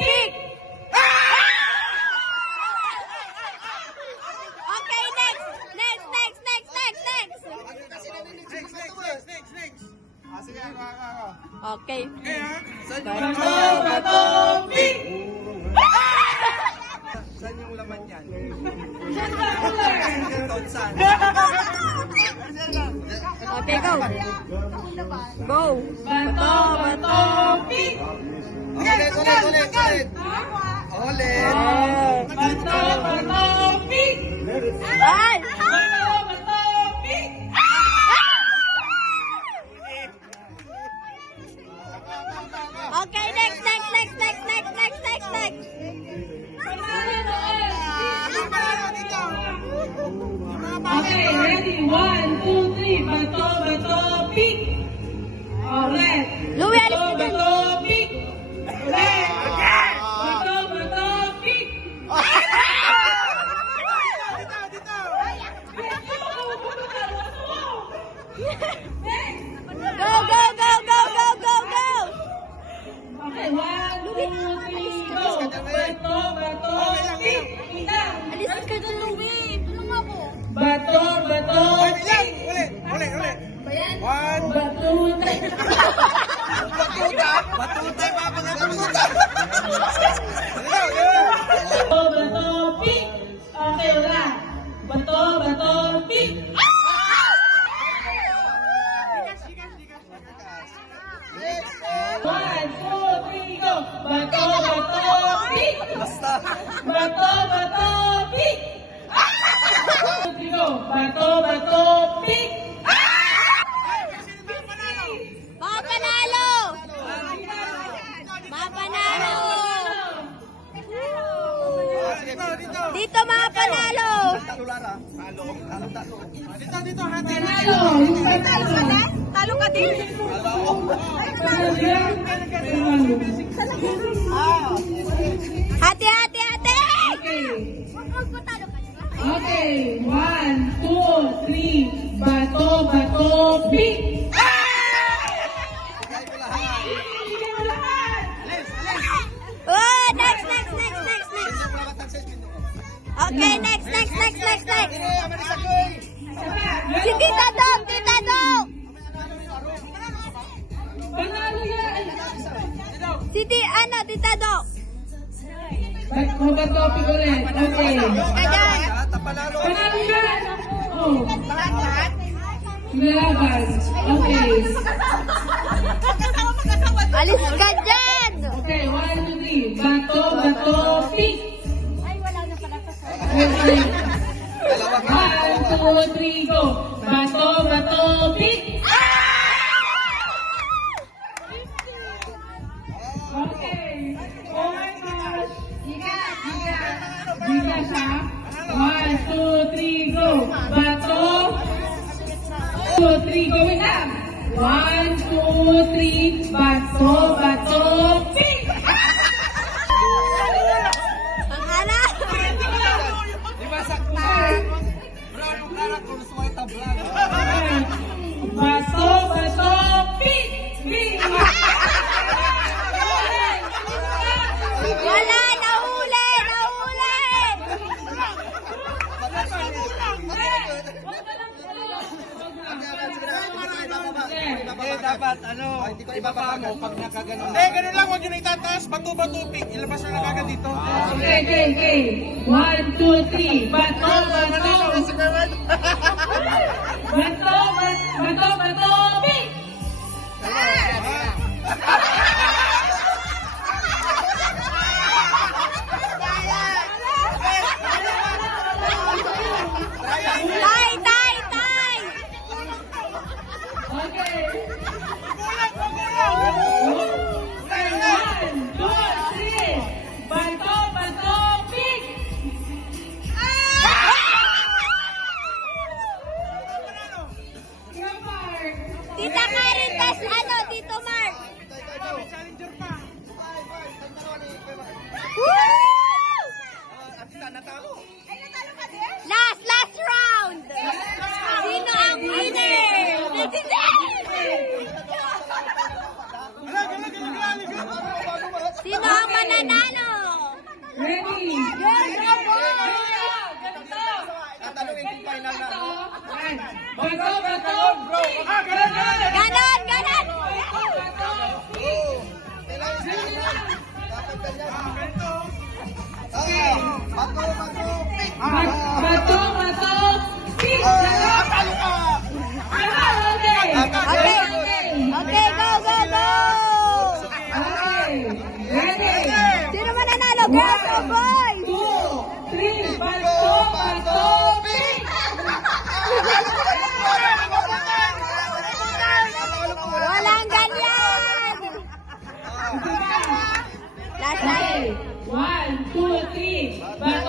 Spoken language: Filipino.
Pick! Okay, next! Next! Sige, ako. Okay. Bato, pick! Saan yung laman yan? Saan? Okay, go! Go! Bato, pick! Ulit. Ulit. Bato, pick! Ay! Pick! Okay, next! Okay, ready? 1, 2, 3. Bato, pick. Ulit. Louie, alis ka dyan. Bato, pick. Ulit. Bato, pick. Go! Okay, 1, 2, 3, go. Bato, pick. Ilang. Alis ka dyan, Louie! Tulong ako! Bato, pick. Ulit. One. Bato, pick. Batuta, batuta. Bato, pick. Okay, wala. Bato, pick. One, two, three, go. Bato, pick. Basta. Bato, pick. Three, go. Bato, pick. Mga panalo! Mga panalo! Dito mga panalo! Dito, hati. Panalo, yung panalo. Talo ka din! Panalo yan. Hati! Okay. Huwag magpatalo ka diba? Okay. 1, 2, 3. Bato, pick. Oh, next! Okay, next! Si Tita Dog! Panalo yan. Tita Dog! Bato, pick ulit. Okay. Kajan! Panalo. Panalo yan. Oh. Laban. Okay. Alis ka dyan! Okay, 1, 2, 3. Bato, pick. Ay, wala na pala sa Okay. 1, 2, 3, go. Bato, pick. Okay. Oh my gosh. Giga siya. 1, 2, 3, go. Bato. 2, 3, go. Wait lang. 1, 2, 3. Bato, pick. Ang alam! Di ba saktan? Bro, yung karat ko gusto ko itablan. Bato, pick. Wala! Nahuli! Dapat, ibaba mo pag nakaganon. Ganun lang, huwag yun itataas. Bato, pick. Ilabas na kagad dito. Okay. 1, 2, 3. Bato, pick. Tay! Okay. 1, 2, 3. Bato, pick. Tita nanalo. Ready? Yes, go, boy. Tatanungin kung final na. Bato, bato, pick! Ganun, ganun! Ganon, ganon. Bato, bato, pick! Talo ka! Okay. Okay, okay, go, go, go. Okay. Ready? Sino man nanalo, girls o boys? 2, 3, bato, bato, pick! Walang ganyan. Last time. Okay. 1, 2, 3, bato,